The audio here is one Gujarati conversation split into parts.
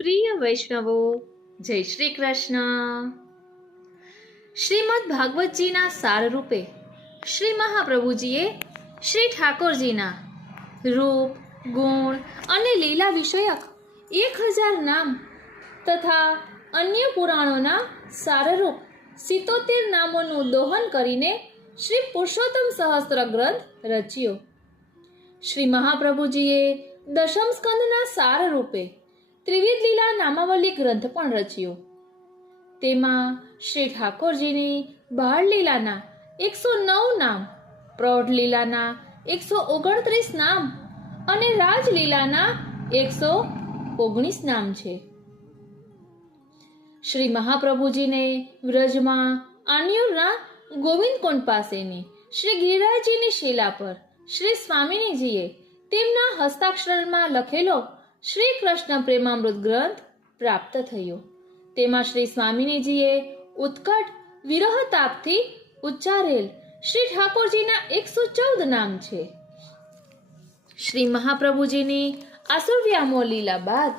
પ્રિય વૈષ્ણવો, જય શ્રી કૃષ્ણ. શ્રીમદ ભાગવતજીના સાર રૂપે શ્રી મહાપ્રભુજીએ શ્રી ઠાકોરજીના રૂપ, ગુણ અને લીલા વિષયક 1000 નામ તથા અન્ય પુરાણોના સારરૂપ 77 નામોનું દોહન કરીને શ્રી પુરુષોત્તમ સહસ્ત્ર ગ્રંથ રચ્યો. શ્રી મહાપ્રભુજીએ દશમ સ્કંદના સાર રૂપે ત્રિવિધ લીલા નામાવલી ગ્રંથ પણ રચ્યો. તેમાં શ્રી ઠાકોરજીની બાળ લીલાના 109 નામ, પ્રૌઢ લીલાના 129 નામ અને રાજલીલાના 119 નામ છે. શ્રી મહાપ્રભુજીને વ્રજમાં આન્યુરના ગોવિંદકુંડ પાસેની શ્રી ગિરિરાજજીની શિલા પર શ્રી સ્વામિનીજીએ તેમના હસ્તાક્ષરમાં લખેલો શ્રી કૃષ્ણ પ્રેમામૃત ગ્રંથ પ્રાપ્ત થયો. તેમાં શ્રી સ્વામિનીજીએ ઉત્કટ વિરહ તાપથી ઉચ્ચારેલ શ્રી ઠાકોરજીના 114 નામ છે. શ્રી મહાપ્રભુજીની આસુરવ્યામો લીલા બાદ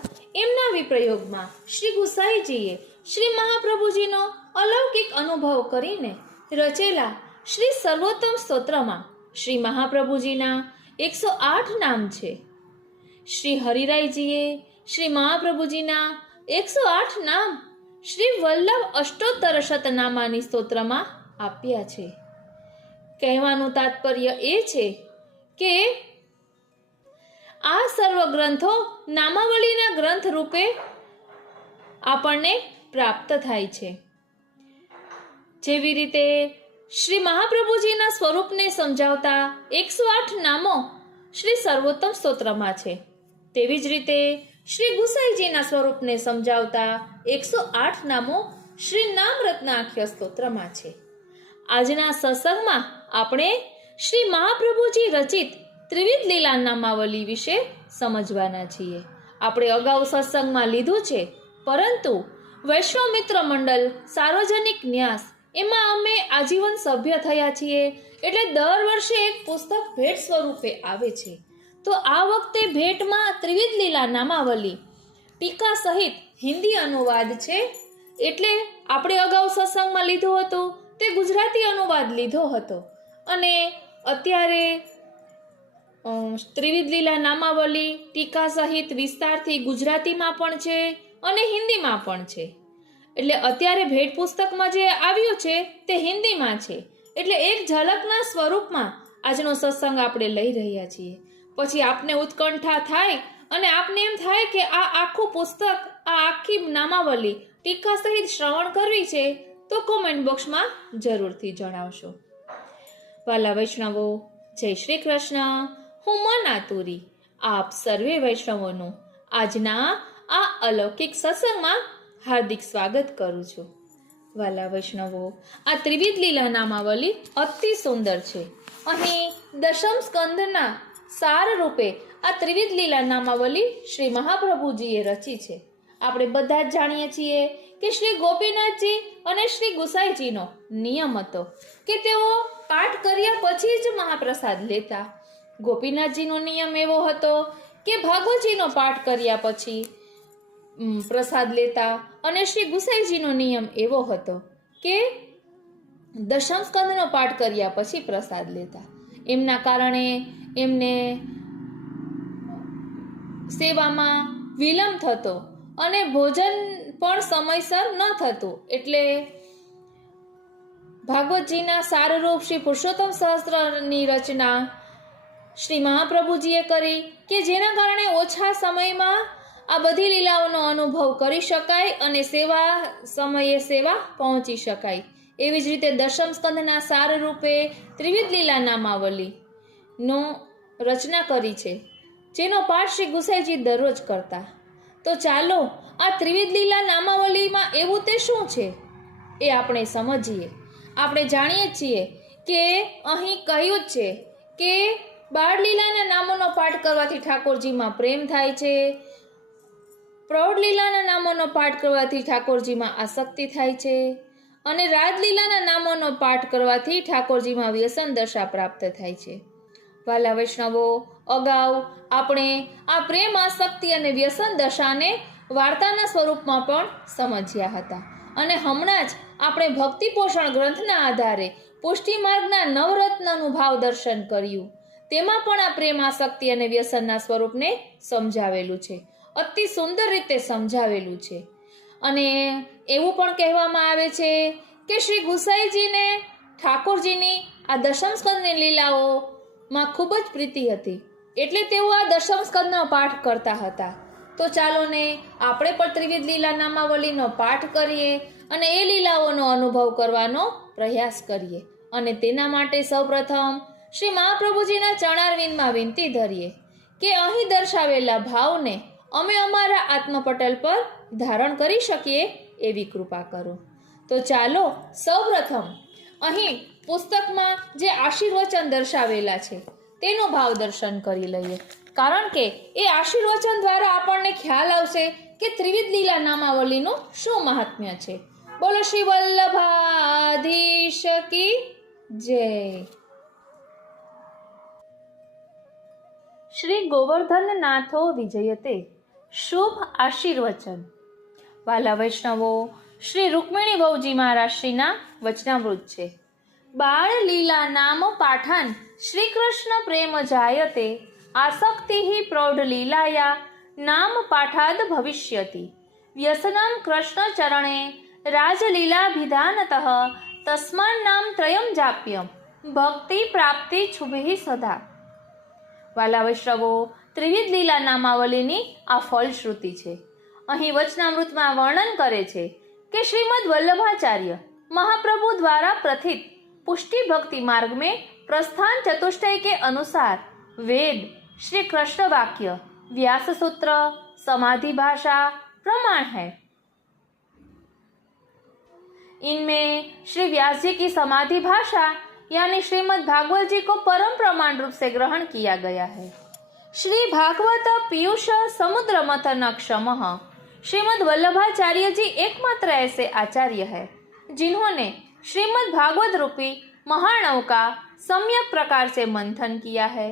એમના વિપ્રયોગમાં શ્રી ગુસાઈજીએ શ્રી મહાપ્રભુજીનો અલૌકિક અનુભવ કરીને રચેલા શ્રી સર્વોત્તમ સ્તોત્રમાં શ્રી મહાપ્રભુજીના 108 નામ છે. શ્રી હરિરાયજીએ શ્રી મહાપ્રભુજીના 108 નામ શ્રી વલ્લભ અષ્ટોત્તર શતનામાની સ્તોત્રમાં આપ્યા છે. કહેવાનું તાત્પર્ય એ છે કે આ સર્વ ગ્રંથો નામાવલીના ગ્રંથ રૂપે આપણને પ્રાપ્ત થાય છે. જેવી રીતે શ્રી મહાપ્રભુજીના સ્વરૂપને સમજાવતા 108 નામો શ્રી સર્વોત્તમ સ્તોત્રમાં છે, તેવી જ રીતે શ્રી ગુસાઈજીના સ્વરૂપને સમજાવતા 108 નામો શ્રી નામ રત્નાખ્ય સ્તોત્રમાં છે. આજના સત્સંગમાં આપણે શ્રી મહાપ્રભુજી રચિત ત્રિવિધ લીલા નામાવલી વિશે સમજવાના છીએ. આપણે અગાઉ સત્સંગમાં લીધું છે, પરંતુ વૈષ્ણવ મિત્ર મંડળ સાર્વજનિક ન્યાસ એમાં અમે આજીવન સભ્ય થયા છીએ, એટલે દર વર્ષે એક પુસ્તક ભેટ સ્વરૂપે આવે છે. તો આ વખતે ભેટમાં ત્રિવિધ લીલા નામાવલી ટીકા સહિત હિન્દી અનુવાદ છે. એટલે આપણે અગાઉ સત્સંગમાં લીધો હતો તે ગુજરાતી અનુવાદ લીધો હતો, અને અત્યારે ત્રિવિધ લીલા નામાવલી ટીકા સહિત વિસ્તારથી ગુજરાતીમાં પણ છે અને હિન્દીમાં પણ છે. એટલે અત્યારે ભેટ પુસ્તકમાં જે આવ્યું છે તે હિન્દીમાં છે. એટલે એક ઝલકના સ્વરૂપમાં આજનો સત્સંગ આપણે લઈ રહ્યા છીએ. પછી આપને ઉત્કંઠા થાય અને આપને એમ થાય કે આ આખું પુસ્તક, આ આખી નામાવલી ટીકા સહિત શ્રવણ કરવી છે, તો કોમેન્ટ બોક્સમાં જરૂરથી જણાવશો. વાલા વૈષ્ણવો, જય શ્રી કૃષ્ણ. હું મન આતુરી આપ સર્વે વૈષ્ણવોનું આજના આ અલૌકિક સત્સંગમાં હાર્દિક સ્વાગત કરું છું. વાલા વૈષ્ણવો, આ ત્રિવિધ લીલા નામાવલી અતિ સુંદર છે. અહીં દશમ સ્કંદના સાર રૂપે આ ત્રિવિધ લીલા નામાવલી શ્રી મહાપ્રભુજીએ રચી છે. આપણે બધા જ જાણીએ છીએ કે શ્રી ગોપીનાથજી અને શ્રી ગુસાઈજીનો નિયમ હતો કે તેઓ પાઠ કર્યા પછી જ મહાપ્રસાદ લેતા. ગોપીનાથજીનો નિયમ એવો હતો કે ભાગવતજીનો પાઠ કર્યા પછી પ્રસાદ લેતા, અને શ્રી ગુસાઈજીનો નિયમ એવો હતો કે દશમ સ્કંદનો પાઠ કર્યા પછી પ્રસાદ લેતા. એમના કારણે એમને સેવામાં વિલંબ થતો અને ભોજન પણ સમયસર ન થતું. એટલે ભાગવતજીના સારરૂપ શ્રી પુરુષોત્તમ સહસ્ત્રની રચના શ્રી મહાપ્રભુજીએ કરી કે જેના કારણે ઓછા સમયમાં આ બધી લીલાઓનો અનુભવ કરી શકાય અને સમયે સેવા પહોંચી શકાય. એવી જ રીતે દશમ સ્કંદના સાર રૂપે ત્રિવિધ લીલા નામાવલીનો રચના કરી છે, જેનો પાઠ શ્રી ગુસાઈજી દરરોજ કરતા. તો ચાલો આ ત્રિવિધ લીલા નામાવલીમાં એવું તે શું છે એ આપણે સમજીએ. આપણે જાણીએ છીએ કે અહીં કહ્યું જ છે કે બાળ લીલાના નામોનો પાઠ કરવાથી ઠાકોરજીમાં પ્રેમ થાય છે, પ્રૌઢ લીલાના નામોનો પાઠ કરવાથી ઠાકોરજીમાં આસક્તિ થાય છે, અને રાજલીલાના નામોનો પાઠ કરવાથી ઠાકોરજીમાં વ્યસન દશા પ્રાપ્ત થાય છે. વાલા વૈષ્ણવો, અગાઉ આપણે આ પ્રેમ આસક્તિ અને વ્યસન દશાને વાર્તાના સ્વરૂપમાં પણ સમજ્યા હતા. અને હમણાં જ આપણે ભક્તિ પોષણ ગ્રંથના આધારે પુષ્ટિ માર્ગના નવરત્નનું ભાવ દર્શન કર્યું. તેમાં પણ આ પ્રેમ, આસક્તિ અને વ્યસનના સ્વરૂપને સમજાવેલું છે. અતિ સુંદર રીતે સમજાવેલું છે. અને એવું પણ કહેવામાં આવે છે કે શ્રી ગુસાઈજીને ઠાકોરજીની આ દશમ સ્કંદની લીલાઓમાં ખૂબ જ પ્રીતિ હતી, એટલે તેઓ આ દશમ સ્કંદનો પાઠ કરતા હતા. તો ચાલો ને આપણે પણ ત્રિવિધ લીલા નામાવલીનો પાઠ કરીએ અને એ લીલાઓનો અનુભવ કરવાનો પ્રયાસ કરીએ. અને તેના માટે સૌપ્રથમ શ્રી મહાપ્રભુજીના ચરણારવિંદમાં વિનંતી ધરીએ કે અહીં દર્શાવેલા ભાવને અમે અમારા આત્મપટલ પર ધારણ કરી શકીએ એવી કૃપા કરો. તો ચાલો સૌપ્રથમ અહીં પુસ્તકમાં જે આશીર્વચન દર્શાવેલા છે તેનો ભાવ દર્શન કરી લઈએ, કારણ કે એ આશીર્વચન દ્વારા આપણને ખ્યાલ આવશે કે ત્રિવિધ લીલા નામાવલીનું શું મહાત્મ્ય છે. બોલો શ્રી વલ્લભાધીશ કી જય. શ્રી ગોવર્ધન નાથો વિજયતે. શુભ આશીર્વચન. વાલા વૈષ્ણવો, શ્રી રૂકમિણી વહુજી મહારાજશ્રીના વચનામૃત છે. બાળ લીલા નામ પાઠન શ્રી કૃષ્ણ પ્રેમ જાયતે આસક્તિ પ્રૌઢ લીલાયા નામ પાઠાદ ભવિષ્યતિ વ્યસનમ કૃષ્ણ ચરણે રાજલીલાભિધાનતઃ તસ્માન નામ ત્રયમ જાપ્યમ ભક્તિ પ્રાપ્તિ છુભિ સદા. વાલા વૈષ્ણવો, ત્રિવિધ લીલા નામાવલીની આ ફલશ્રુતિ છે. અહીં વચનામૃતમાં વર્ણન કરે છે કે શ્રીમદ વલ્લભાચાર્ય महाप्रभु द्वारा प्रथित पुष्टि भक्ति मार्ग में प्रस्थान चतुष्टय के अनुसार वेद, श्री कृष्ण वाक्य, व्यास सूत्र, समाधि भाषा प्रमाण है. इनमें श्री व्यास जी की समाधि भाषा यानी श्रीमद् भागवत जी को परम प्रमाण रूप से ग्रहण किया गया है. श्री भागवत पीयूष समुद्र मथन क्षमः श्रीमद् वल्लभाचार्य जी एकमात्र ऐसे आचार्य है जिन्होंने श्रीमद् भागवत रूपी महानौका सम्यक प्रकार से मंथन किया है.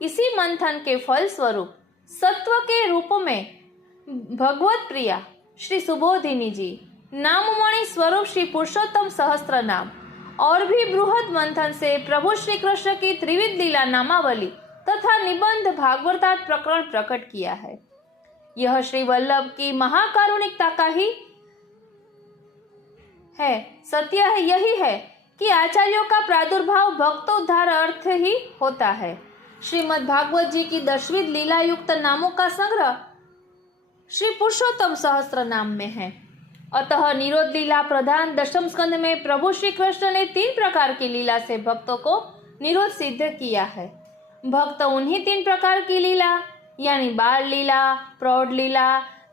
इसी मंथन के फल स्वरूप सत्व के रूप में भगवत प्रिया श्री सुबोधिनी जी, नाममणि स्वरूप श्री पुरुषोत्तम सहस्त्र नाम और भी बृहद मंथन से प्रभु श्री कृष्ण की त्रिविध लीला नामावली तथा निबंध भागवतार्थ प्रकरण प्रकट किया है. यह श्री वल्लभ की महाकारुणिकता का ही है. सत्य है यही है कि आचार्यों का प्रादुर्भाव भक्तोद्धार अर्थ ही होता है. श्रीमद् भागवत जी की दशविध लीला युक्त नामों का संग्रह श्री पुरुषोत्तम सहस्त्र नाम में है. अतः निरोध लीला प्रधान दशम स्कंद में प्रभु श्री कृष्ण ने 3 प्रकार की लीला से भक्तों को निरोध सिद्ध किया है. भक्त उन्हीं 3 प्रकार की लीला यानी बाल लीला, प्रौढ़ लीला,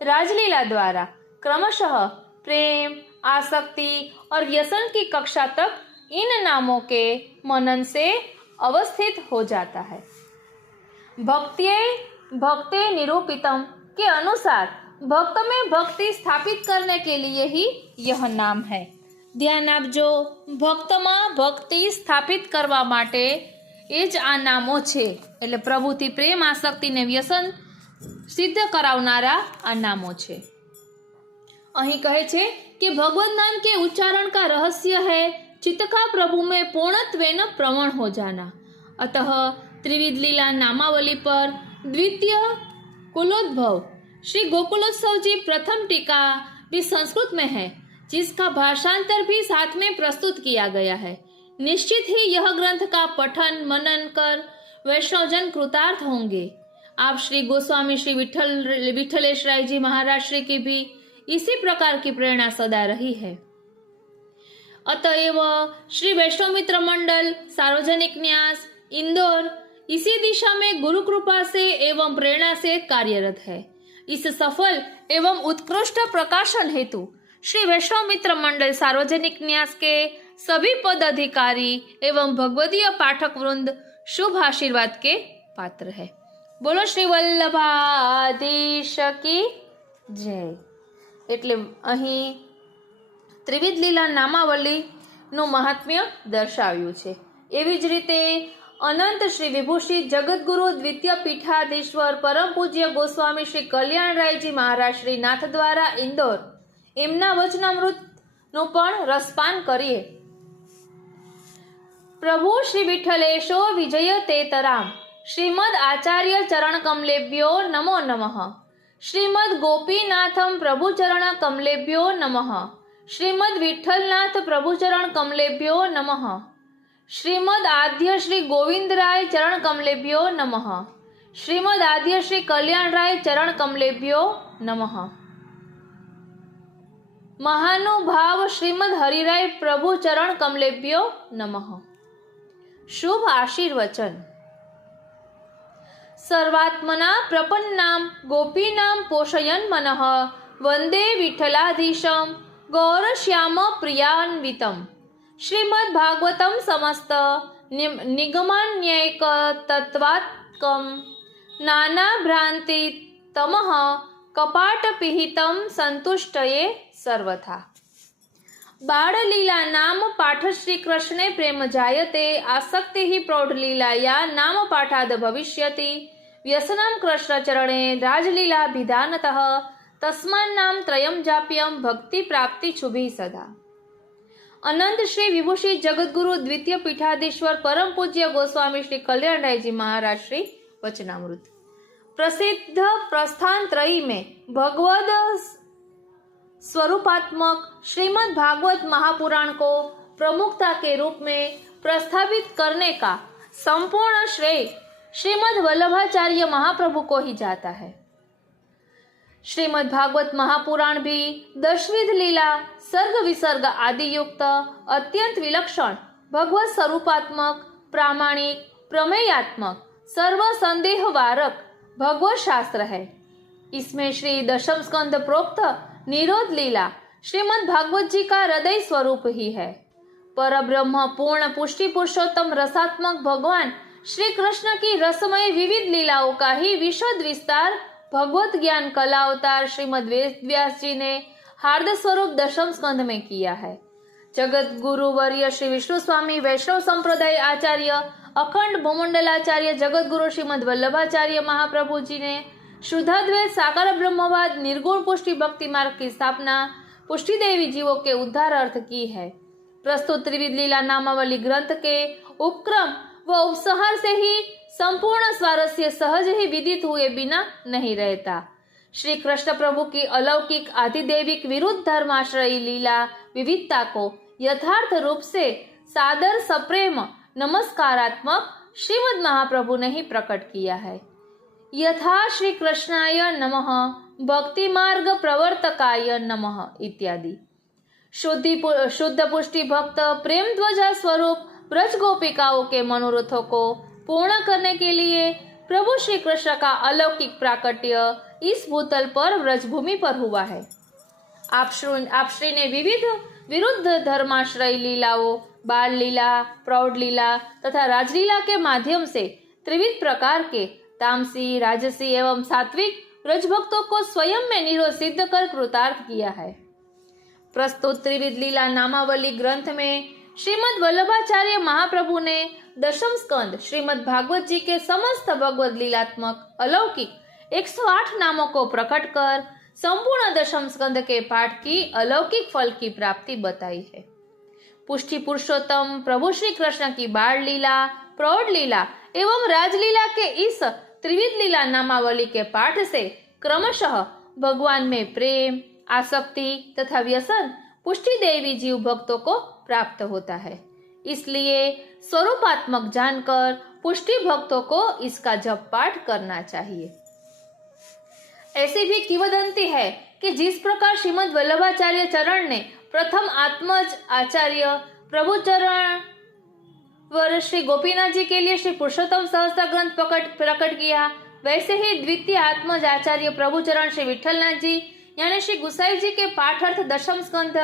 राजलीला द्वारा क्रमशः प्रेम, आसक्ति और व्यसन की कक्षा तक इन नामों के मनन से अवस्थित हो जाता है. भक्ते निरूपितम के अनुसार भक्त में भक्ति स्थापित करने के लिए ही यह नाम है. ધ્યાન આપજો, ભક્તમાં ભક્તિ સ્થાપિત કરવા માટે એ જ આ નામો છે. એટલે પ્રભુથી પ્રેમ, આસક્તિ ને વ્યસન સિદ્ધ કરાવનારા આ નામો છે. અહીં કહે છે कि भगवत नाम के उच्चारण का रहस्य है चित्त का प्रभु में पूर्णत्वेन प्रवण हो जाना. अतः त्रिविध लीला नामावली पर द्वितीय कुलोद्भव श्री गोकुलोत्सव जी प्रथम टीका भी संस्कृत में है, जिसका भाषांतर भी साथ में प्रस्तुत किया गया है. निश्चित ही यह ग्रंथ का पठन मनन कर वैष्णवजन कृतार्थ होंगे. आप श्री गोस्वामी श्री विठलेश राय जी महाराज श्री की भी इसी प्रकार की प्रेरणा सदा रही है. अतएव श्री वैष्णव मित्र मंडल सार्वजनिक न्यास इंदौर इसी दिशा में गुरु कृपा से एवं प्रेरणा से कार्यरत है. इस सफल एवं उत्कृष्ट प्रकाशन हेतु श्री वैष्णव मित्र मंडल सार्वजनिक न्यास के सभी पद अधिकारी एवं भगवदीय पाठक वृंद शुभ आशीर्वाद के पात्र है. बोलो श्री वल्लभाधीश की जय. એટલે અહીં ત્રિવિધ લીલા નામાવલીનું મહાત્મ્ય દર્શાવ્યું છે. એવી જ રીતે अनंत श्री विभूषित जगतगुरु द्वितीय पीठाधीश्वर परम पूज्य गोस्वामी श्री कल्याण रायजी महाराज श्री नाथ द्वारा इंदौर एमना वचनामृतનું પણ રસપાન કરીએ। प्रभु श्री विठ्ठलेशो विजयते तराम श्रीमद आचार्य चरण कमलेभ्यो नमो नमः। श्रीमद गोपीनाथम प्रभु चरण कमलेभ्यो नमः। श्रीमद विठ्ठलनाथ प्रभु चरण कमलेभ्यो नमः। श्रीमद आद्य श्री गोविंदराय चरण कमलेभ्यो नमः। श्रीमद आद्य श्री कल्याण राय चरण कमलेभ्यो नमः। महानुभाव श्रीमद हरिराय प्रभु चरण कमलेभ्यो नमः। शुभ आशीर्वचन। सर्वात्मना प्रपन्नां गोपीनां पोषयन् मनः वंदे विठ्ठलाधीशं गौरश्याम प्रियान्वितम्। श्रीमद् भागवतम समस्त निगमान्यैक तत्वात्कं नाना भ्रांति तमः कपाटपिहितं संतुष्टये सर्वथा। बाळलीला नाम पाठ श्री कृष्णे प्रेम जायते आसक्ति ही प्रौढलीला या नाम पाठाद भविष्यति व्यसनं कृष्ण चरणे राजलीला विधानतः तस्मान्नाम त्रयं जाप्यं भक्ति प्राप्ति शुभि सदा। अनंत श्री विभूषित जगतगुरु द्वितीय पीठाधीश्वर परम पूज्य गोस्वामी श्री कल्याण रायजी महाराज श्री वचनामृत। प्रसिद्ध प्रस्थान त्रयी में भगवद स्वरूपात्मक श्रीमद् भागवत महापुराण को प्रमुखता के रूप में प्रस्तावित करने का संपूर्ण श्रेय श्रीमद् वल्लभाचार्य महाप्रभु को ही जाता है। श्रीमद् भागवत महापुराण भी दशविध लीला सर्ग विसर्ग आदि युक्त अत्यंत विलक्षण भगवत स्वरूपात्मक प्रामाणिक प्रमेयात्मक सर्व संदेह वारक भगवत शास्त्र है। इसमें श्री दशम स्कंद प्रोक्त निरोध लीला श्रीमद् भागवत जी का हृदय स्वरूप ही है। पर ब्रह्म पूर्ण पुष्टि पुरुषोत्तम रसात्मक भगवान श्री कृष्ण की रसमय विविध लीलाओं का ही विशद विस्तार भगवत ज्ञान कला अवतार श्रीमद् वेद व्यास जी ने हार्द स्वरूप दशम स्कंध में किया है। जगत गुरु वर्य श्री विष्णु स्वामी वैष्णव संप्रदाय आचार्य अखंड भूमंडलाचार्य जगत गुरु श्रीमद् वल्लभाचार्य महाप्रभु जी ने शुद्धाद्वैत साकार ब्रह्मवाद निर्गुण पुष्टि भक्ति मार्ग की स्थापना पुष्टि देवी जीवों के उद्धार अर्थ की है। प्रस्तुत त्रिविध लीला नामावली ग्रंथ के उपक्रम व उपसंहार से ही संपूर्ण स्वारस्य सहज ही विदित हुए बिना नहीं रहता। श्री कृष्ण प्रभु की अलौकिक आधिदैविक विरुद्ध धर्माश्रयी लीला विविधता को यथार्थ रूप से सादर सप्रेम नमस्कारात्मक श्रीमद् महाप्रभु ने ही प्रकट किया है। यथा श्री कृष्णाय नमः भक्ति मार्ग प्रवर्तकाय नमः इत्यादि। शुद्ध पुष्टि भक्त प्रेम ध्वजा स्वरूप ब्रज गोपिकाओं के मनोरथों को पूर्ण करने के लिए प्रभु श्री कृष्ण का अलौकिक प्राकट्य इस भूतल पर व्रजभूमि पर हुआ है। आप श्री ने विविध विरुद्ध धर्माश्रय लीलाओं बाल लीला प्रौढ़ लीला तथा राजलीला के माध्यम से त्रिविध प्रकार के तामसी राजसी एवं सात्विक ब्रजभक्तों को स्वयं में निरोध सिद्ध कर कृतार्थ किया है। प्रस्तुत त्रिविध लीला नामावली ग्रंथ में श्रीमद् वल्लभाचार्य महाप्रभु ने दशम स्कंद श्रीमद् भागवत जी के समस्त भगवत लीलात्मक अलौकिक 108 नामों को प्रकट कर संपूर्ण दशम स्कंद के पाठ की अलौकिक फल की प्राप्ति बताई है। पुष्टि पुरुषोत्तम प्रभु श्री कृष्ण की बाल लीला प्रौढ़ लीला एवं राजलीला के इस त्रिविध लीला नामावली के पाठ से क्रमशः भगवान में प्रेम आसक्ति तथा व्यसन पुष्टि देवी जीव भक्तों को प्राप्त होता है। इसलिए स्वरूपात्मक जानकर पुष्टि भक्तों को इसका जप पाठ करना चाहिए। ऐसी भी किंवदंती है कि जिस प्रकार श्रीमद् वल्लभाचार्य चरण ने प्रथम आत्मज आचार्य प्रभु चरण वर श्री गोपीनाथ जी के लिए श्री पुरुषोत्तम सहस्त्र ग्रंथ प्रकट किया, वैसे ही द्वितीय आत्मज आचार्य प्रभु चरण श्री विठ्ठलनाथ जी यानी श्री गुसाई जी के पाठार्थ दशम स्कंध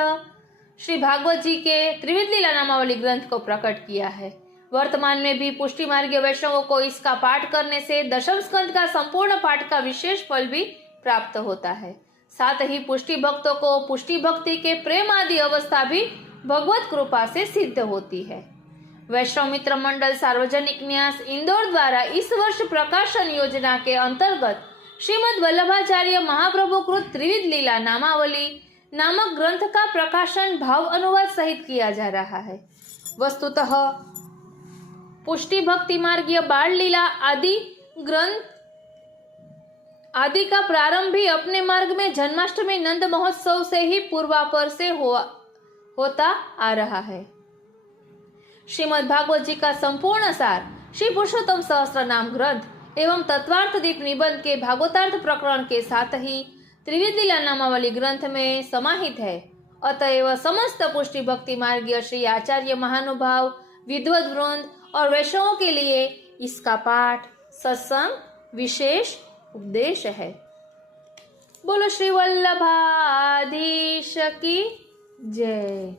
श्री भागवत जी के त्रिविध लीला नामावली ग्रंथ को प्रकट किया है। वर्तमान में भी पुष्टि मार्गीय वैष्णवों को इसका पाठ करने से दशम स्कंध का संपूर्ण पाठ का विशेष फल भी प्राप्त होता है। साथ ही पुष्टि भक्तों को पुष्टि भक्ति के प्रेम आदि अवस्था भी भगवत कृपा से सिद्ध होती है। वैष्णव मित्र मंडल सार्वजनिक न्यास इंदौर द्वारा इस वर्ष प्रकाशन योजना के अंतर्गत श्रीमद् वल्लभाचार्य महाप्रभु कृत त्रिविध लीला नामावली नामक ग्रंथ का प्रकाशन भाव अनुवाद सहित किया जा रहा है। वस्तुतः पुष्टि भक्ति मार्गीय बाल लीला आदि ग्रंथ आदि का प्रारंभ भी अपने मार्ग में जन्माष्टमी नंद महोत्सव से ही पूर्वापर से होता आ रहा है। श्रीमद् भागवत जी का संपूर्ण सार श्री पुरुषोत्तम सहस्त्र नाम ग्रंथ एवं तत्वार्थ दीप निबंध के भागवतार्थ प्रकरण के साथ ही त्रिविध लीला नामावली ग्रंथ में समाहित है। अतएव समस्त पुष्टि भक्ति मार्गीय श्री आचार्य महानुभाव विद्वत वृंद और वैष्णवों के लिए इसका पाठ सत्संग विशेष उपदेश है। बोलो श्री वल्लभाधीश की जय।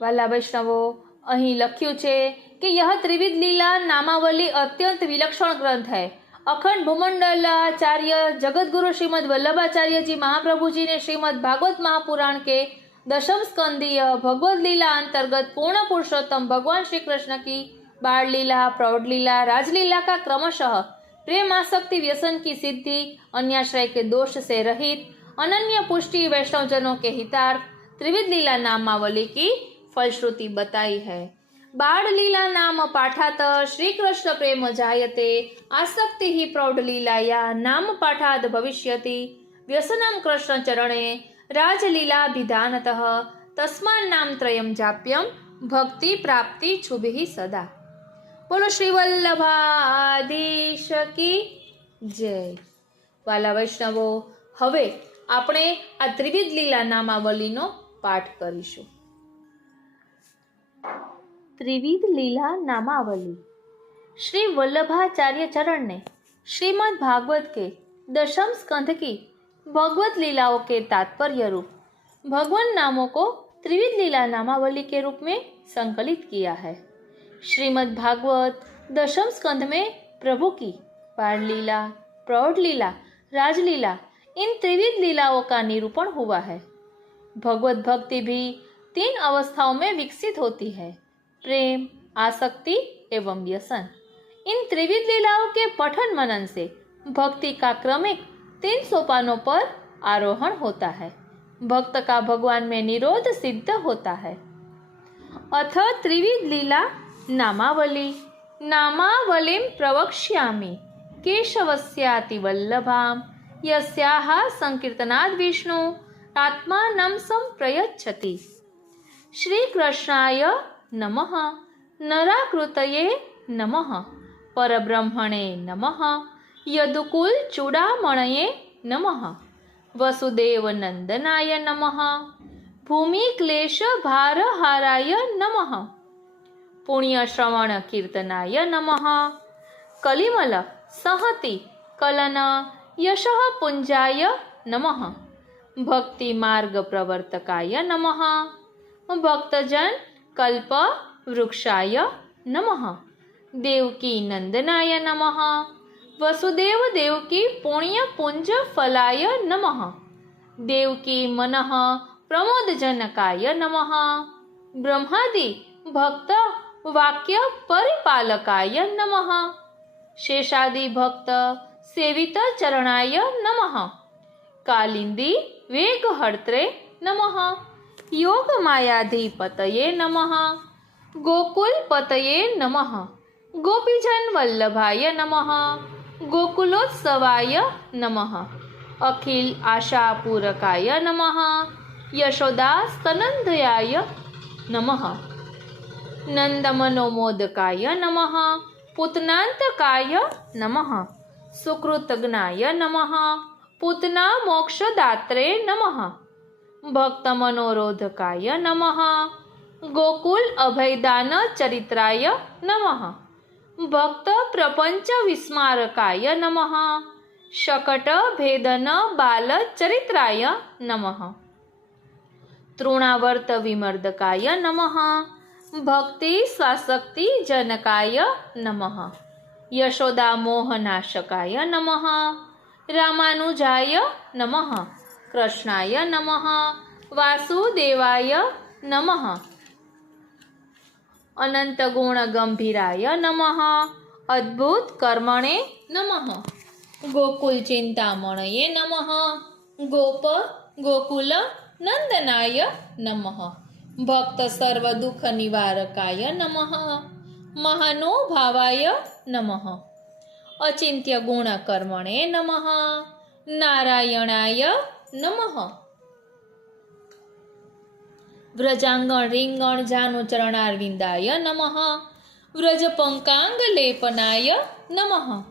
वाला वैष्णवो, અહીં લખ્યું છે કે यह त्रिविध लीला नामावली अत्यंत विलक्षण ग्रंथ है। अखंड भूमंडलाचार्य जगतगुरु श्रीमद् वल्लभाचार्य जी महाप्रभु जी ने श्रीमद् भागवत महापुराण के दशम स्कंदीय भगवत लीला अंतर्गत पूर्ण पुरुषोत्तम भगवान श्री कृष्ण की बाल लीला, प्रौढ़ लीला, राजलीला का क्रमशः प्रेम आसक्ति व्यसन की सिद्धि, अन्याश्रय के दोष से रहित अनन्य पुष्टि वैष्णवजनों के हितार्थ त्रिविध लीला नामावली की फलश्रुति बताई है। बाल लीला नाम पाठात श्री कृष्ण प्रेम जायते, आसक्ति ही प्रौढ़ लीलाया नाम पाठाद भविष्यति, व्यसनम कृष्ण चरणे राजलीलाभिधानतः तस्मान् नाम त्रयम जाप्यम भक्ति प्राप्ति छुभिः सदा। बोलो श्री वल्लभाधीश की जय। वाला वैष्णवो, હવે આપણે આ ત્રિવિધ લીલા નામાવલીનો પાઠ કરીશું। त्रिविध लीला नामावली। श्री वल्लभाचार्य चरण ने श्रीमद् भागवत के दशम स्कंध की भगवत लीलाओं के तात्पर्य रूप भगवान नामों को त्रिविध लीला नामावली के रूप में संकलित किया है। श्रीमद् भागवत दशम स्कंध में प्रभु की बाल लीला, प्रौढ़ लीला, राजलीला इन त्रिविध लीलाओं का निरूपण हुआ है। भगवत भक्ति भी 3 अवस्थाओं में विकसित होती है, प्रेम, आसक्ति एवं व्यसन। इन त्रिविध लीलाओं के पठन मनन से भक्ति का क्रमिक 3 सोपानों पर आरोहण होता है। भक्त का भगवान में निरोध सिद्ध होता है। अथ त्रिविध लीला नामावली। नामावलीं प्रवक्ष्यामि केशवस्याति वल्लभां यस्याः संकीर्तनाद् विष्णु आत्मानं संप्रयच्छति। श्री कृष्णाय नमः, नराकृतये नमः, परब्रह्मणे नमः, यदुकुल चूड़ामणये नमः, वसुदेवनंदनाय नमः, भूमिक्लेश भारहाराय नमः, पुण्यश्रवण कीर्तनाय नमः, कलिमल सहति कलन यशः पुंजाय नमः, भक्ति मार्ग प्रवर्तकाय नमः, भक्तजन कल्प वृक्षाय नमः, देवकी नंदनाय नमः, वसुदेव देवकी पुण्य पुंज फलाय नमः, देवकी मनः प्रमोदजनकाय नमः, ब्रह्मादि भक्त वाक्य परिपालकाय नमः, शेषादि भक्त सेवित चरणाय नमः, कालिंदी वेगहर्त्रे नमः, योग मायाधिपतये नमः, गोकुल पतये नमः, गोपीजन वल्लभाय नमः, गोकुलोत्सवाय नमः, अखिल आशापूरकाय नमः, यशोदा स्तनंदयाय नमः, नंदमनोमोदकाय नमः, पुतनांतकाय नमः, सुकृतज्ञाय नमः, पुतना मोक्षदात्रे नमः, भक्त मनोरोधकाय नमः, गोकुल अभयदान चरित्राय नमः, भक्त प्रपंच विस्मारकाय नमः, शकट भेदन बाल चरित्राय नमः, तृणावर्त विमर्दकाय नमः, भक्ति स्वासक्ति जनकाय नमः, यशोदा मोहनाशकाय नमः, रामानुजाय नमः, कृष्णाय नमः, वासुदेवाय નમઃ. અનંત ગુણ ગંભીરાય નમઃ. અદ્ભુત કર્મણે નમઃ. ગોકુલ ચિંતામણયે નમઃ. ગોપ ગોકુલ નંદનાય નમઃ. ભક્ત સર્વ દુઃખ નિવારકાય નમઃ. મહાનુભાવાય નમઃ. અચિંત્ય ગુણ કર્મણે નમઃ. નારાયણાય નમઃ. વ્રજાંગણ રીંગણ જાનુ ચરણારવિંદાય નમઃ. વ્રજ પંકાંગ લેપનાય નમઃ.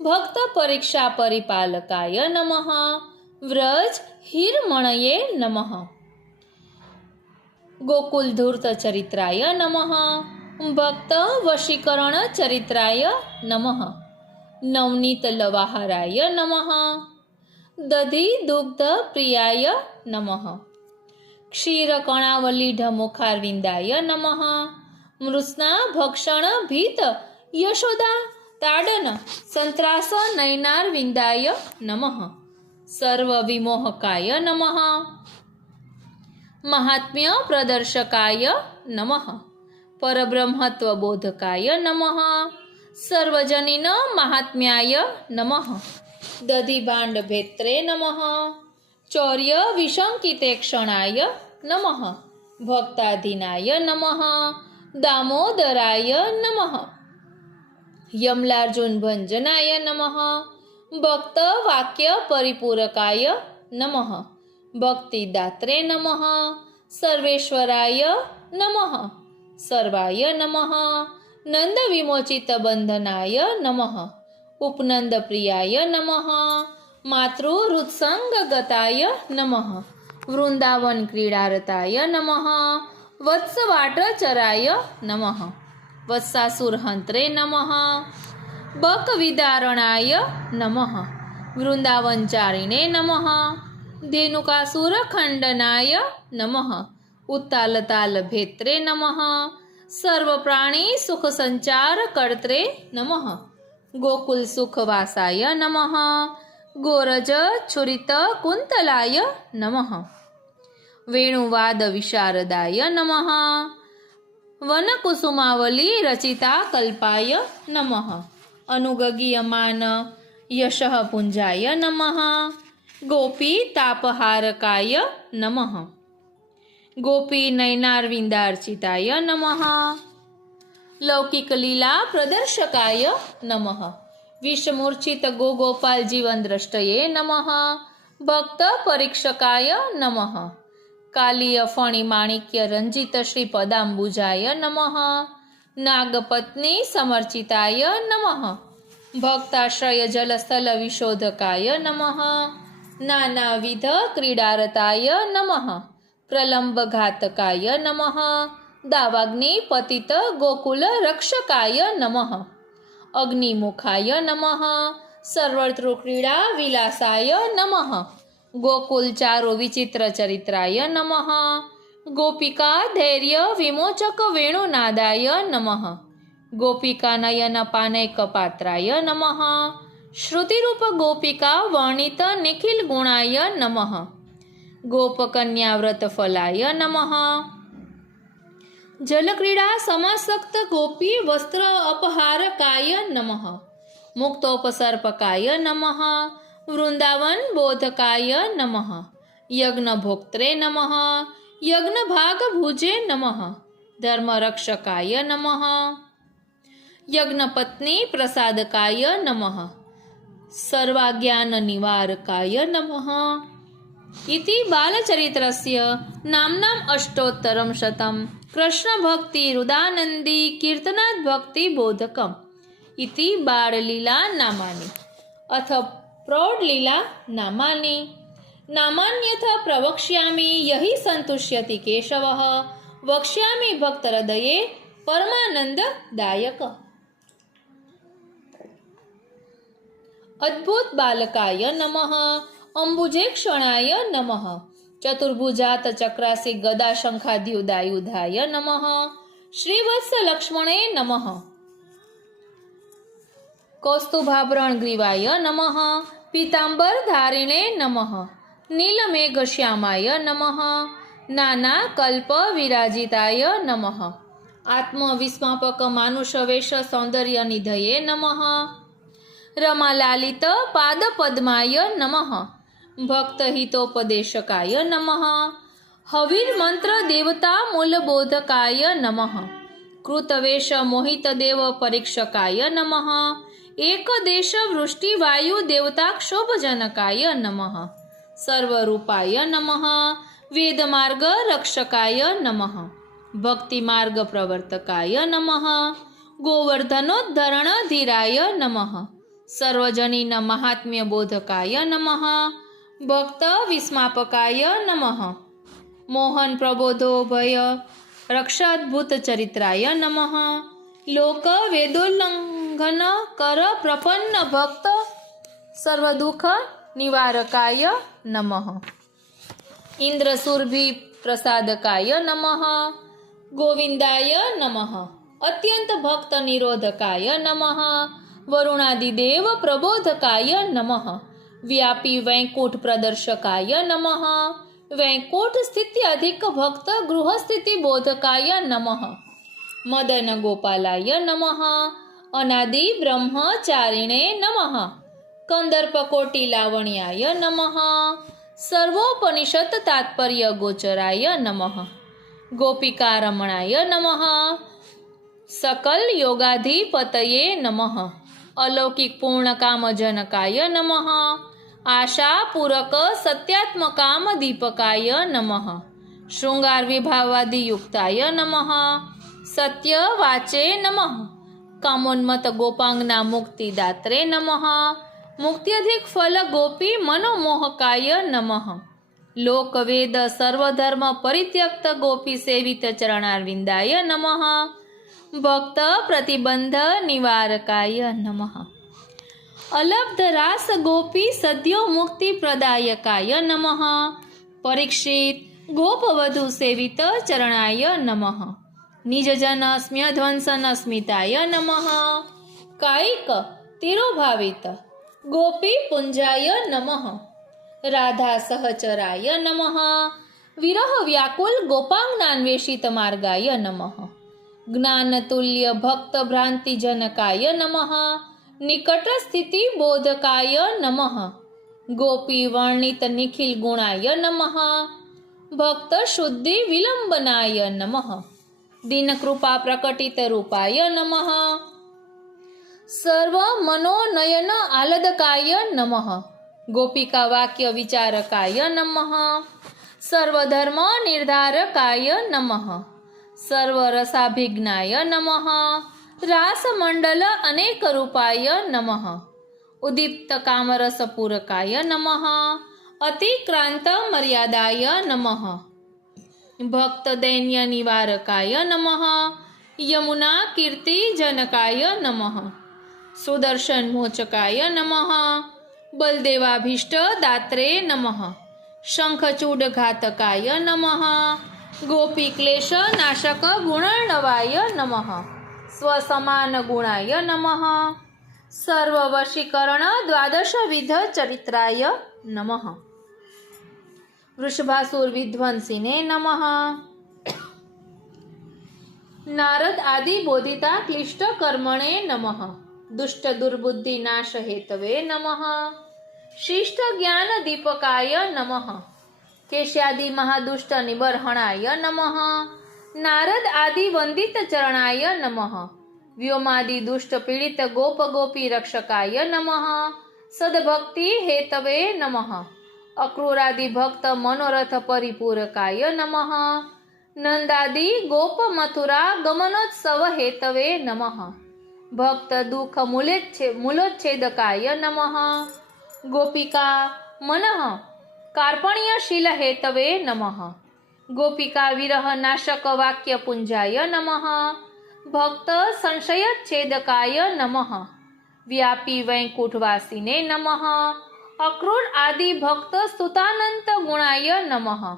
ભક્ત પરીક્ષા પરિપાલકાય નમઃ. વ્રજ હીરમણયે નમઃ. ગોકુલ ધૂર્ત ચરિત્રાય નમઃ. ભક્ત વશીકરણ ચરિત્રાય નમઃ. નવનીત લવાહરાય નમઃ. દધી દુગ્ધ પ્રિયાય નમઃ. ક્ષીર કણાવલીઢ મુખારવિંદાય નમઃ. મૃત્સના ભક્ષણ ભીત યશોદા તાડન સંત્રાસ નયનાર વિંદાય નમઃ. સર્વ વિમોહકાય નમઃ. મહાત્મ્ય પ્રદર્શકાય નમઃ. પરબ્રહ્મત્વ બોધકાય નમઃ. સર્વજનીન મહાત્મ્યાય નમઃ. દધિભાંડ ભેત્રે નમઃ. ચૌર્ય વિશંકિતે ક્ષણાય નમઃ. ભક્તાધીનાય નમઃ. દામોદરાય નમઃ. યમલાર્જુન ભંજનાય નમઃ. ભક્ત વાક્ય પરિપૂરકાય નમઃ. ભક્તિદાત્રે નમઃ. સર્વેશ્વરાય નમઃ. સર્વાય નમઃ. નંદ વિમોચિત બંધનાય નમઃ. ઉપનંદ પ્રિયાય નમઃ. માતૃહૃત્સંગ ગતાય નમઃ. વૃંદાવન ક્રીડારતાય નમઃ. વત્સવાટચરાય નમઃ. વત્સાસુરહંત્રે નમઃ. બક વિદારણાય નમઃ. વૃંદાવનચારિણે નમઃ. ધેનુકાસુરખંડનાય નમઃ. ઉત્તાલતાલ ભેત્રે નમઃ. સર્વપ્રાણી સુખ સંચાર કર્ત્રે નમઃ. ગોકુલ સુખવાસાય નમઃ. ગોરજ છુરિત કુંતલાય નમઃ. વેણુવાદ વિશારદાય નમઃ. વનકુસુમાવલી રચિતા કલ્પાય નમઃ. અનુગગીયમાન યશઃ પુંજાય નમઃ. ગોપી તાપહારકાય નમઃ. ગોપી નયનારવિંદાર્ચિતાય નમઃ. લૌકિક લીલા પ્રદર્શકાય નમઃ. વિષમૂર્છિત ગોગોપાલ જીવન દ્રષ્ટયે નમઃ. ભક્ત પરીક્ષકાય નમઃ. કાલીય ફણી માણિક્ય રંજિત શ્રી પદાંબુજાય નમઃ. નાગપત્ની સમર્ચિતાય નમઃ. ભક્તાશ્રય જલસ્થલ વિશોધકાય નમઃ. નાનાવિધ ક્રીડારતાય નમઃ. પ્રલંબ ઘાતકાય નમઃ. દાવાગ્નિ પતિત ગોકુલ રક્ષકાય નમઃ. અગ્નિમુખાય નમઃ. સર્વતૃક્રીડા વિલાસાય નમઃ. ગોકુલ ચારુ વિચિત્ર ચરિત્રાય નમઃ. ગોપિકા ધૈર્ય વિમોચક વેણુનાદાય નમઃ. ગોપિકા નયન પાનૈક પાત્રાય નમઃ. શ્રુતિરૂપ ગોપિકા વર્ણિત નિખિલ ગુણાય નમઃ. ગોપકન્યાવ્રત ફલાય નમઃ. જલક્રીડા સમાસક્ત ગોપી વસ્ત્ર અપહારકાય નમઃ. મુક્તોપસર્પકાય નમઃ. વૃંદાવન બોધકાય નમઃ. યજ્ઞભોક્ત્રે નમઃ. યજ્ઞભાગ ભુજે નમઃ. ધર્મરક્ષકાય નમઃ. યજ્ઞપત્ની પ્રસાદકાય નમઃ. સર્વાજ્ઞાન નિવારકાય નમઃ. ઇતિ બાલચરિત્રસ્ય નામ્નામ અષ્ટોત્તરમ શતમ કૃષ્ણ ભક્તિ રુદાનંદી કીર્તનાદ ભક્તિ બોધકમ ઇતિ બાળલીલા નામાની અથ પ્રૌઢલીલા નામાની નામાન્યથ પ્રવક્ષ્યામિ યહિ સંતુષ્યતિ કેશવઃ વક્ષ્યામિ ભક્તહૃદયે પરમાનંદદાયક. અદ્ભુત બાલકાય નમઃ. અંબુજે ક્ષણાય નમઃ. ચતુર્ભુજાત ચક્રાસી ગદા શંખાદ્યુદાયુધાય નમઃ. શ્રીવત્સ લક્ષ્મણે નમઃ. કૌસ્તુભાભરણ ગ્રીવાય નમઃ. પીતાંબર ધારિણે નમઃ. નીલમેઘશ્યામાય નમઃ. નાના કલ્પ વિરાજિતાય નમઃ. આત્મવિસ્માપક માનુષવેશ સૌંદર્ય નિધયે નમઃ. રમાલાલિત પાદ પદ્માય નમઃ. ભક્તહિતોપદેશકાય નમઃ. હવિર મંત્ર દેવતા મૂલબોધકાય નમઃ. કૃતવેશ મોહિત દેવ પરીક્ષકાય નમઃ. એકદેશ વૃષ્ટિવાયુ દેવતાક્ષોભજનકાય નમઃ. સર્વરૂપાય નમઃ. વેદમાર્ગ રક્ષકાય નમઃ. ભક્તિમાર્ગ પ્રવર્તકાય નમઃ. ગોવર્ધનોદ્ધરણ ધીરાય નમઃ. સર્વજનીન મહાત્મ્ય બોધકાય નમઃ. ભક્ત વિસ્માપકાય નમઃ. મોહન પ્રબોધો ભય રક્ષાદ્ભુત ચરિત્રાય નમઃ. લોક વેદોલ્લંઘન કર પ્રપન્ન ભક્ત સર્વદુઃખ નિવારકાય નમઃ. ઇન્દ્રસુરભી પ્રસાદકાય નમઃ. ગોવિંદાય નમઃ. અત્યંત ભક્ત નિરોધકાય નમઃ. વરુણાદિદેવ પ્રબોધકાય નમઃ. વ્યાપી વૈકુંઠ પ્રદર્શકાય નમઃ. વૈકુંઠ સ્થિતિ અધિક ભક્ત ગૃહસ્થિતિ બોધકાય નમઃ. મદન ગોપાલાય નમઃ. અનાદિ બ્રહ્મચારિણે નમઃ. કંદર્પ કોટી લાવણ્યાય નમઃ. સર્વોપનિષદ તાત્પર્ય ગોચરાય નમઃ. ગોપિકા રમણાય નમઃ. સકલ યોગાધિપતયે નમઃ. અલૌકિક પૂર્ણકામજનકાય નમઃ. આશા પૂરક સત્યાત્મકામ દીપકાય નમઃ. શૃંગાર વિભાવાદિયુક્તાય નમઃ. સત્ય વાચે નમઃ. કામોન્મત ગોપાંગના મુક્તિદાત્રે નમઃ. મુક્ત્યધિક ફલ ગોપી મનોમોહકાય નમઃ. લોકવેદ સર્વધર્મ પરિત્યક્ત ગોપી સેવિત ચરણારવિંદાય નમઃ. ભક્ત પ્રતિબંધ નિવારકાય નમઃ. અલબ્ધ રાસ ગોપી સદ્યો મુક્તિ પ્રદાયકાય નમઃ. પરીક્ષિત ગોપવધુ સેવિત ચરણાય નમઃ. નિજજન સ્મ્યધ્વંસન સ્મિતાય નમઃ. કાયિક તિરોભાવિત ગોપી પુંજાય નમઃ. રાધા સહચરાય નમઃ. વિરહ વ્યાકુલ ગોપાંગનાન્વેષિત માર્ગાય નમઃ. જ્ઞાનતુલ્ય ભક્ત ભ્રાંતિજનકાય નમઃ. નિકટ સ્થિતિ બોધકાય નમઃ. ગોપી વર્ણિત નિખિલ ગુણાય નમઃ. ભક્ત શુદ્ધિ વિલંબનાય નમઃ. દીનકૃપા પ્રકટિત રૂપાય નમઃ. સર્વ મનોનયન આલદકાય નમઃ. ગોપિકા વાક્ય વિચારકાય નમઃ. સર્વધર્મ નિર્ધારકાય નમઃ. સર્વરસાભિજ્ઞાય નમઃ. રાસમંડલ અનેક રૂપાય નમઃ. ઉદીપ્ત કામરસ પૂરકાય નમઃ. અતિક્રાંત મર્યાદાય નમઃ. ભક્ત દૈન્ય નિવારકાય નમઃ. યમુના કીર્તિ જનકાય નમઃ. સુદર્શન મોચકાય નમઃ. બલદેવાભીષ્ટ દાત્રે નમઃ. શંખચૂડ ઘાતકાય નમઃ. ગોપી ક્લેશ નાશક ગુણાર્ણવાય નમઃ. સ્વસમાન ગુણાય નમઃ. સર્વ વશીકરણ દ્વાદશવિધ ચરિત્રાય નમઃ. વૃષભાસુર વિધ્વંસિને નમઃ. નારદ આદિ બોધિતા ક્લિષ્ટ કર્મણે નમઃ. દુષ્ટ દુર્બુદ્ધિ નાશ હેતવે નમઃ. શિષ્ટ જ્ઞાન દીપકાય નમઃ. કેશ્યાદિ મહાદુષ્ટ નિબર્હણાય નમઃ. નારદ આદિ વંદિત ચરણાય નમઃ. વ્યોમાદિ દુષ્ટ પીડિત ગોપ ગોપી રક્ષકાય નમઃ. સદભક્તિ હેતવે નમઃ. અક્રૂરાદિ ભક્ત મનોરથ પરિપૂરકાય નમઃ. નંદાદિ ગોપ મથુરા ગમનોત્સવ હેતવે નમઃ. ભક્ત દુઃખ મૂલોચ્છેદકાય નમઃ. ગોપિકા મનઃ કાર્પણ્યશીલ હેતવે નમઃ. ગોપિકા વિરહ નાશક વાક્ય પુંજાય નમઃ. ભક્ત સંશયચ્છેદકાય નમઃ. વ્યાપી વૈકુંઠવાસીને નમઃ. અક્રૂર આદિ ભક્ત સ્તુતાનંત ગુણાય નમઃ.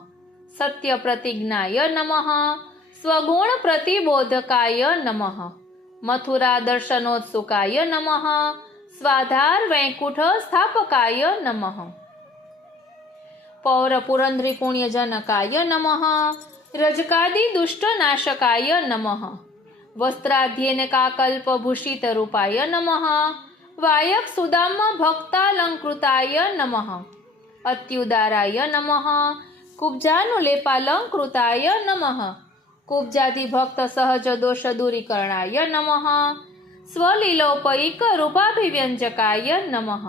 સત્ય પ્રતિજ્ઞાય નમઃ. સ્વગુણ પ્રતિબોધકાય નમઃ. મથુરા દર્શનોત્સુકાય નમઃ. સ્વાધાર વૈકુંઠ સ્થાપકાય નમઃ. પૌર પુરંદ્રી પુણ્યજનકાય નમઃ રજકાદી દુષ્ટનાશકાય નમઃ વસ્ત્રાધ્યેન કાકલ્પ ભૂષિત રૂપાય નમઃ વાયક સુદામ ભક્તાલંકૃતાય નમઃ અત્યુદારાય નમઃ કુબ્જાનુલેપાલંકૃતાય નમઃ કુબ્જાદિ ભક્ત સહજ દોષ દૂરીકરણાય નમઃ સ્વલીલોપૈક રૂપાભિવ્યંજકાય નમઃ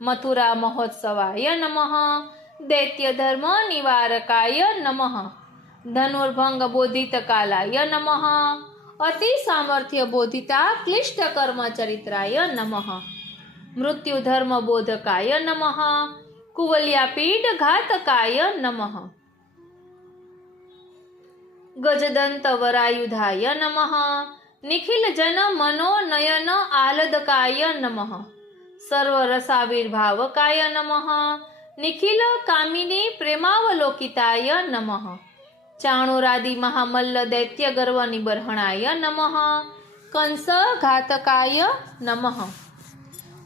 મથુરા મહોત્સવાય નમઃ દૈત્ય ધર્મ નિવારકાય નમઃ ધનુર્ભંગ બોધિત કાલાય નમઃ અતિ સામર્થ્ય બોધિતા ક્લિષ્ટ કર્મ ચરિત્રાય નમઃ મૃત્યુ ધર્મ બોધકાય નમઃ કુવલ્યાપીડ ઘાતકાય નમઃ ગજદંત વરાયુધાય નમઃ નિખિલ જન મનોનયન આહ્લાદકાય નમઃ સર્વરસાવિર્ભાવકાય નમઃ નિખિલ કામિની પ્રેમાવલોકિતાય નમઃ ચાણુરાદિ મહામલ્લ દૈત્ય ગર્વ નિબર્હણાય નમઃ કંસ ઘાતકાય નમઃ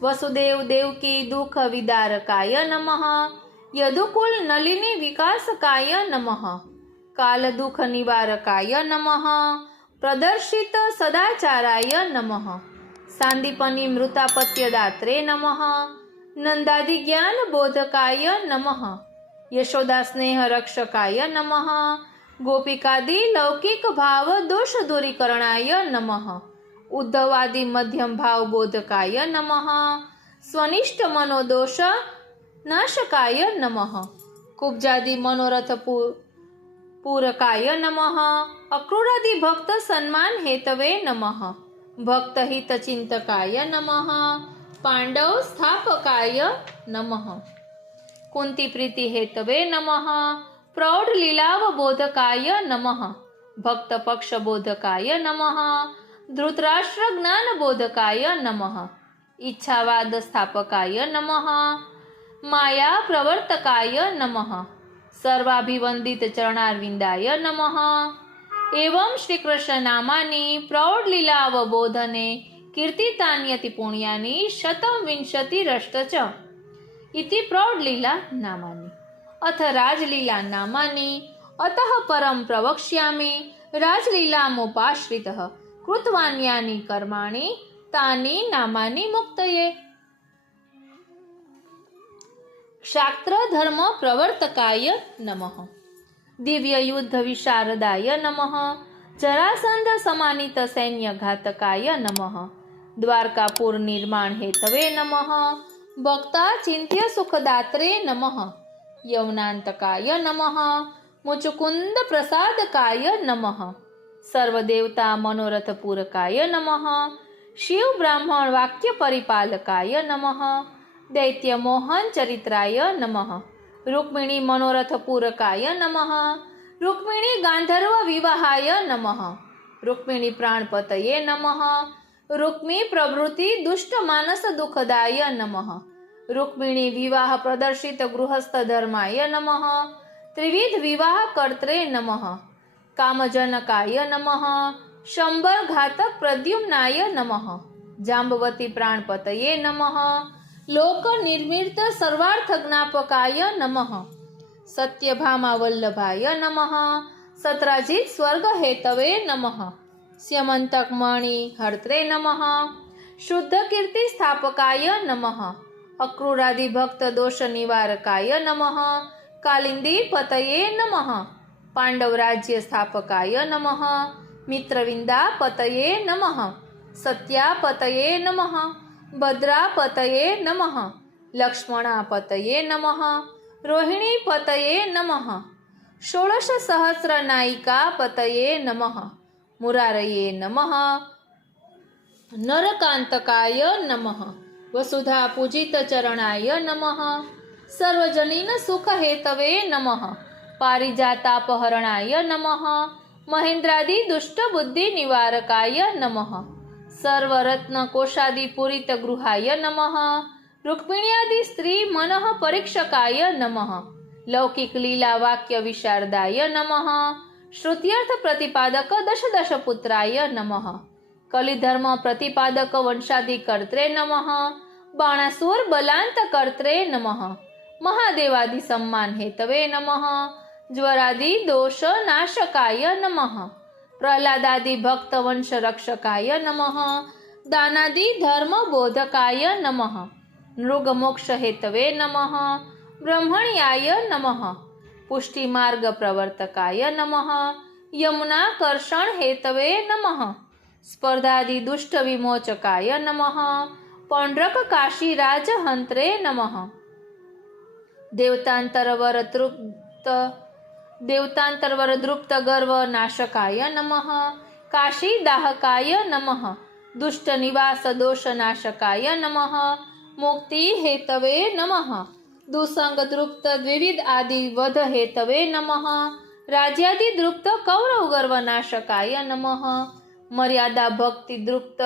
વસુદેવ દેવકી દુઃખ વિદારકાય નમઃ યદુકુલ નલિની વિકાસકાય નમઃ કાલ દુઃખ નિવારકાય નમઃ પ્રદર્શિત સદાચારાય નમઃ સાંદીપની મૃતાપત્ય દાત્રે નમઃ નંદાદિ જ્ઞાન બોધકાય નમઃ યશોદા સ્નેહ રક્ષકાય નમઃ ગોપિકાદિ લૌકિક ભાવ દોષ દૂરીકરણાય નમઃ ઉદ્ધવાદિ મધ્યમ ભાવ બોધકાય નમઃ સ્વનિષ્ઠ મનોદોષ નાશકાય નમઃ કુબ્જાદિ મનોરથ પૂરકાય નમઃ અક્રૂરાદિ ભક્ત સન્માન હેતવે નમઃ ભક્ત હિત ચિંતકાય નમઃ પાંડવ સ્થાપકાય નમઃ કુંતી પ્રીતિ હેતવે નમઃ પ્રૌઢ લીલાવ બોધકાય નમઃ ભક્ત પક્ષ બોધકાય નમઃ ધૃતરાષ્ટ્ર જ્ઞાન બોધકાય નમઃ ઈચ્છાવાદ સ્થાપકાય નમઃ માયા પ્રવર્તકાય નમઃ સર્વાભિવંદિત ચરણારવિંદાય નમઃ એવં શ્રી કૃષ્ણ નામાની પ્રૌઢ લીલા અવબોધને કીર્તિતાન્યતિ પુણ્યાની શતમ વિંશતિરષ્ટ ચ ઇતિ પ્રૌઢ લીલા નામાની અથ રાજલીલા નામાની અતઃ પરમ પ્રવક્ષ્યામિ રાજલીલામુપાશ્રિતઃ કૃતવાન્યાની કર્માણિ તાની નામાની મુક્તયે ક્ષાત્ર ધર્મ પ્રવર્તકાય નમઃ દિવ્ય યુદ્ધ વિશારદાય નમઃ જરાસંધ સમાનિત સૈન્ય ઘાતકાય નમઃ દ્વારકાપુર નિર્માણ હેતવે નમઃ ભક્તા ચિંત્ય સુખદાત્રે નમઃ યવનાંતકાય નમઃ મુચુકુંદ પ્રસાદકાય નમઃ સર્વદેવતા મનોરથ પૂરકાય નમઃ શિવ બ્રાહ્મણ વાક્ય પરિપાલકાય નમઃ દૈત્ય મોહન ચરિત્રાય નમઃ રૂક્મિણી મનોરથ પૂરકાય નમઃ રૂક્મિણી ગાંધર્વ વિવાહાય નમઃ રૂક્મિણી પ્રાણપતયે નમઃ રૂક્મી પ્રવૃત્તિ દુષ્ટ માનસ દુઃખદાય નમઃ રૂક્મિણી વિવાહ પ્રદર્શિત ગૃહસ્થ ધર્માય નમઃ ત્રિવિધ વિવાહ કર્ત્રે નમઃ કામજનકાય નમઃ શંબર ઘાતક પ્રદ્યુમ્નાય નમઃ જાંબવતી પ્રાણપતયે નમઃ લોક નિર્મિત સર્વાર્થ જ્ઞાપકાય નમઃ સત્યભામા વલ્લભાય નમઃ સત્રાજીત સ્વર્ગ હેતવે નમઃ સ્યમંતક મણિ હર્ત્રે નમઃ શુદ્ધ કીર્તિ સ્થાપકાય નમઃ અક્રૂરાદિ ભક્ત દોષ નિવારકાય નમઃ કાલિંદી પતયે નમઃ પાંડવ રાજ્ય સ્થાપકાય નમઃ મિત્રવિંદા પતયે નમઃ સત્યા પતયે નમઃ ભદ્રા પતયે નમઃ લક્ષ્મણા પતયે નમઃ રોહિણી પતયે નમઃ ષોડશ સહસ્ર નાયિકા પતયે નમઃ મુરારયે નમઃ નરકાંતકાય નમઃ વસુધા પૂજિત ચરણાય નમઃ સર્વજનીન સુખ હેતવે નમઃ પારિજાતાપહરણાય નમઃ મહેન્દ્રાદિ દુષ્ટ બુદ્ધિ નિવારકાય નમઃ સર્વરત્ન કોશાદિ પૂરિત ગૃહાય નમઃ રૂક્મિણ્યાદિ સ્ત્રી મનઃ પરીક્ષકાય નમઃ લૌકિક લીલા વાક્ય વિશારદાય નમઃ શ્રુત્યર્થ પ્રતિપાદક દશ દશ પુત્રાય નમઃ કલિધર્મ પ્રતિપાદક વંશાદિ કર્ત્રે નમઃ બાણાસુર બલાંત કર્ત્રે નમઃ મહાદેવાદિ સમ્માન હેતવે નમઃ જ્વરાદિ દોષ નાશકાય નમઃ પ્રહલાદાદિ ભક્ત વંશ રક્ષકાય નમઃ દાનાદિ ધર્મ બોધકાય નમઃ નૃગ મોક્ષ હેતવે નમઃ બ્રહ્મણ્યાય નમઃ પુષ્ટિ માર્ગ પ્રવર્તકાય નમઃ યમુના કર્ષણ હેતવે નમઃ સ્પર્ધાદિ દુષ્ટ વિમોચકાય નમઃ પૌંડ્રક કાશી રાજ હંત્રે નમઃ દેવતાંતરવર દૃપ્ત ગર્વ નાશકાય નમઃ કાશી દાહકાય નમઃ દુષ્ટ નિવાસ દોષ નાશકાય નમઃ મુક્તિ હેતવે નમઃ દુસંગ દૃપ્ત દ્વિવિધ આદિ વધ હેતવે નમઃ રાજ્યાદિ દૃપ્ત કૌરવ ગર્વ નાશકાય નમઃ મર્યાદા ભક્તિ દૃપ્ત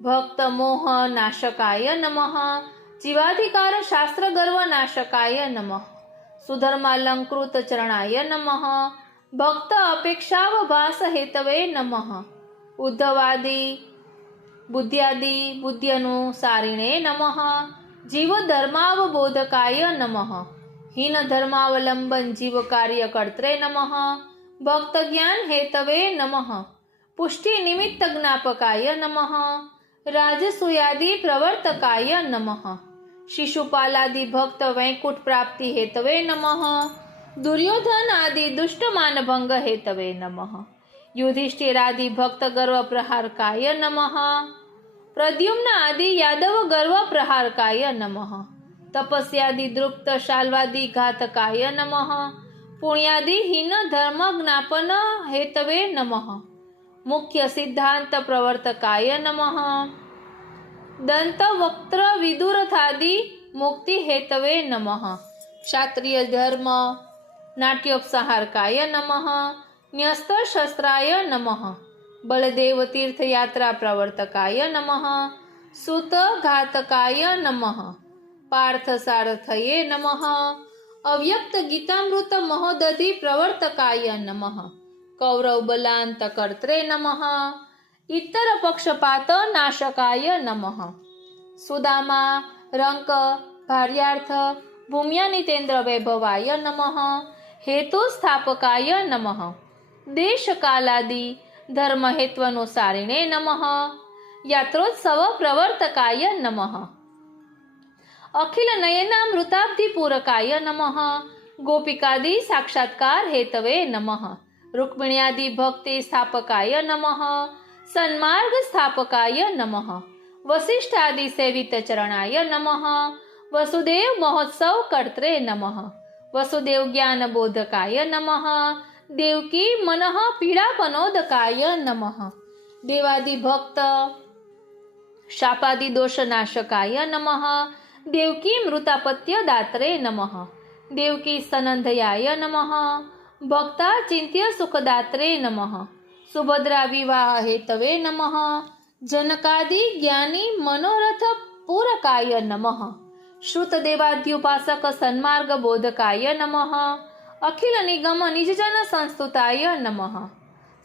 ભક્ત મોહ નાશકાય નમઃ જીવાધિકાર શાસ્ત્ર ગર્વ નાશકાય નમઃ સુધર્માલંકૃત ચરણાય નમઃ ભક્ત અપેક્ષાવભાસ હેતવે નમઃ ઉદ્ધવાદિ બુદ્ધ્યાદિ બુદ્ધ્યનુસારિણે નમઃ જીવ ધર્માવબોધકાય નમઃ હીન ધર્માવલંબન જીવ કાર્ય કર્ત્રે નમઃ ભક્ત જ્ઞાન હેતવે નમઃ પુષ્ટિ નિમિત્ત જ્ઞાપકાય નમઃ રાજસૂયાદિ પ્રવર્તકાય નમઃ શિશુપાલાદિ ભક્ત વૈકુંઠ પ્રાપ્તિ હેતવે નમઃ દુર્યોધન આદિ દુષ્ટમાન ભંગ હેતવે નમઃ યુધિષ્ઠિરાદિ ભક્ત ગર્વ પ્રહારકાય નમઃ પ્રદ્યુમ્ન આદિ યાદવ ગર્વ પ્રહારકાય નમઃ તપસ્યાદિ દૃપ્ત શાલ્વાદિ ઘાતકાય નમઃ પુણ્યાદિ હીન ધર્મ જ્ઞાપન હેતવે નમઃ મુખ્ય સિદ્ધાંત પ્રવર્તકાય નમઃ દંત વક્ત્ર વિદુરથાદિ મુક્તિ હેતવે નમઃ ક્ષાત્રિય ધર્મ નાટ્યોપસંહારકાય નમઃ ન્યસ્ત શસ્ત્રાય નમઃ બલદેવ તીર્થયાત્રા પ્રવર્તકાય નમઃ સુત ઘાતકાય નમઃ પાર્થ સારથયે નમઃ અવ્યક્ત ગીતામૃત મહોદધિ પ્રવર્તકાય નમઃ કૌરવ બલાંત કર્ત્રે નમઃ ઇતર પક્ષપાત નાશકાય નમઃ સુદામા રંક ભાર્યાર્થ ભૂમ્યાનિતેન્દ્ર વૈભવાય નમઃ હેતુ સ્થાપકાય નમઃ દેશકાલાદિ ધર્મ હેત્વનુસારિણે નમઃ યાત્રોત્સવ પ્રવર્તકાય નમઃ અખિલ નયનામૃતાબ્ધિ પૂરકાય નમઃ ગોપિકાદિ સાક્ષાત્કાર હેતવે નમઃ રૂક્મિણ્યાદિ ભક્તિ સ્થાપકાય નમઃ સન્માર્ગ સ્થાપકાય નમઃ વસિષ્ઠાદિ સેવિત ચરણાય નમઃ વસુદેવ મહોત્સવ કર્ત્રે નમઃ વસુદેવ જ્ઞાન બોધકાય નમઃ દેવકી મનઃ પીડાપનોદકાય નમઃ દેવાદિ ભક્ત શાપાદિ દોષ નાશકાય નમઃ દેવકી મૃતાપત્ય દાત્રે નમઃ દેવકી સનંધયાય નમઃ ભક્તા ચિંત્ય સુખદાત્રે નમઃ સુભદ્રા વિવાહ હેતવે નમઃ જનકાદિ જ્ઞાની મનોરથ પૂરકાય નમઃ શ્રુતદેવાદ્યુપાસક સન્માર્ગ બોધકાય નમઃ અખિલ નિગમ નિજજન સંસ્તુતાય નમઃ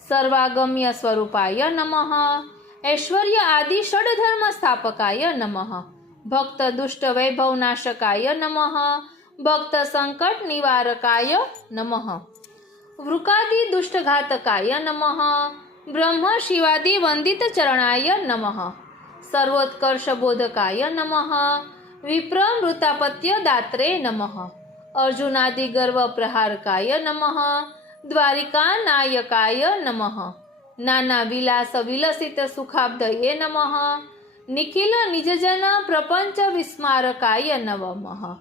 સર્વાગમ્ય સ્વરૂપાય નમઃ ઐશ્વર્ય આદિ ષડધર્મ સ્થાપકાય નમઃ ભક્ત દુષ્ટ વૈભવ નાશકાય નમઃ ભક્ત સંકટ નિવારકાય નમઃ વૃકાદિ દુષ્ટઘાતકાય નમઃ બ્રહ્મ શિવાદિ વંદિત ચરણાય નમઃ સર્વોત્કર્ષ બોધકાય નમઃ વિપ્ર મૃતાપત્ય દાત્રે નમઃ અર્જુનાદિ ગર્વ પ્રહારકાય નમઃ દ્વારિકા નાયકાય નમઃ નાના વિલાસ વિલસિત સુખાબ્દયે નમઃ નિખિલ નિજજન પ્રપંચ વિસ્મારકાય નમઃ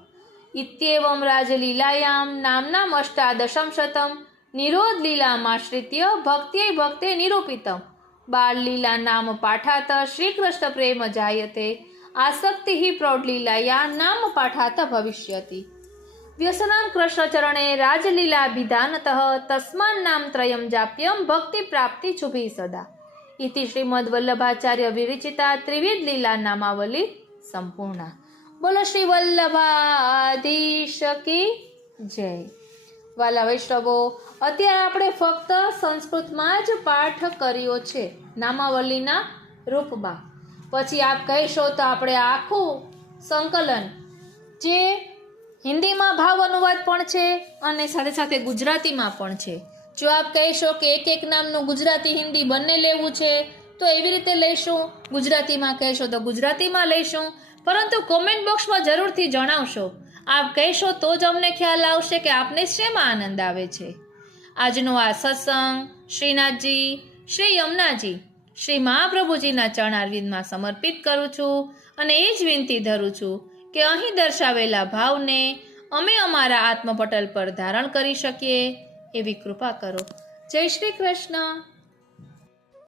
ઇત્યેવં રાજલીલાયામ નામનામ અષ્ટાદશમ શતમ નિરોધ લીલામાશ્રિત્ય ભક્ત્यै ભક્તે નિરૂપિતમ બાળ લીલા નામ પાઠાત શ્રી કૃષ્ણ પ્રેમ જાયતે આસક્તિ પ્રૌઢલીલાયા નામ પાઠાત ભવિષ્યતિ વ્યસનાં કૃષ્ણચરણે રાજલીલાભિધાનતઃ તસ્માન નામ ત્રયમ જાપ્યમ ભક્તિ પ્રાપ્તિ છુભી સદા ઇતિ શ્રીમદ વલ્લભાચાર્ય વિરચિતા ત્રિવિધ લીલા નામાવલી સંપૂર્ણા. બોલો શ્રી વલ્લભાધીશ કી જય. વાલા વૈષ્ણવો, અત્યારે આપણે ફક્ત સંસ્કૃતમાં જ પાઠ કર્યો છે નામાવલીના રૂપમાં. પછી આપ કહેશો તો આપણે આખું સંકલન જે હિન્દીમાં ભાવ અનુવાદ પણ છે અને સાથે સાથે ગુજરાતીમાં પણ છે. જો આપ કહેશો કે એક નામનું ગુજરાતી હિન્દી બંને લેવું છે તો એવી રીતે લઈશું, ગુજરાતીમાં કહેશો તો ગુજરાતીમાં લઈશું, પરંતુ કોમેન્ટ બોક્સમાં જરૂરથી જણાવશો. આપ કહેશો તો જ અમને ખ્યાલ આવશે કે આપને શેમાં આનંદ આવે છે. આજનો આ સત્સંગ શ્રીનાથજી, શ્રી યમુનાજી, શ્રી મહાપ્રભુજીના ચરણારવિંદમાં સમર્પિત કરું છું અને એ જ વિનંતી ધરું છું કે અહીં દર્શાવેલા ભાવને અમે અમારા આત્મપટલ પર ધારણ કરી શકીએ એવી કૃપા કરો. જય શ્રી કૃષ્ણ.